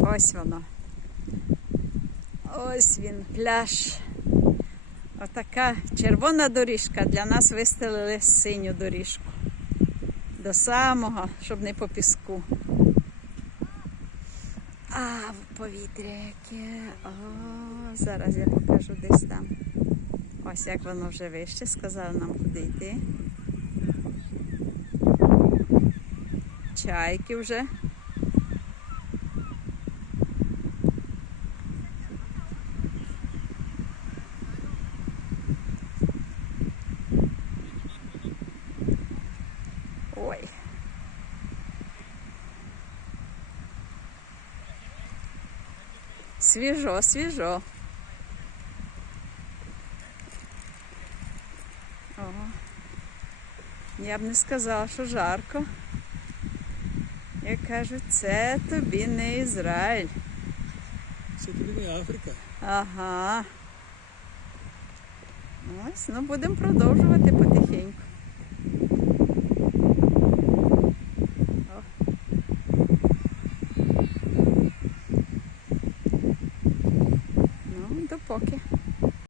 Ось воно. Ось він, пляж. Отака червона доріжка. Для нас вистелили синю доріжку. До самого, щоб не по піску. А, повітря яке. О, зараз я покажу десь там. Ось як воно вже вище, сказали нам куди йти. Чайки вже. Свіжо, свіжо. О, я б не сказала, що жарко. Я кажу, це тобі не Ізраїль. Це тобі не Африка. Ага. Ось, ну будемо продовжувати потихеньку. poche.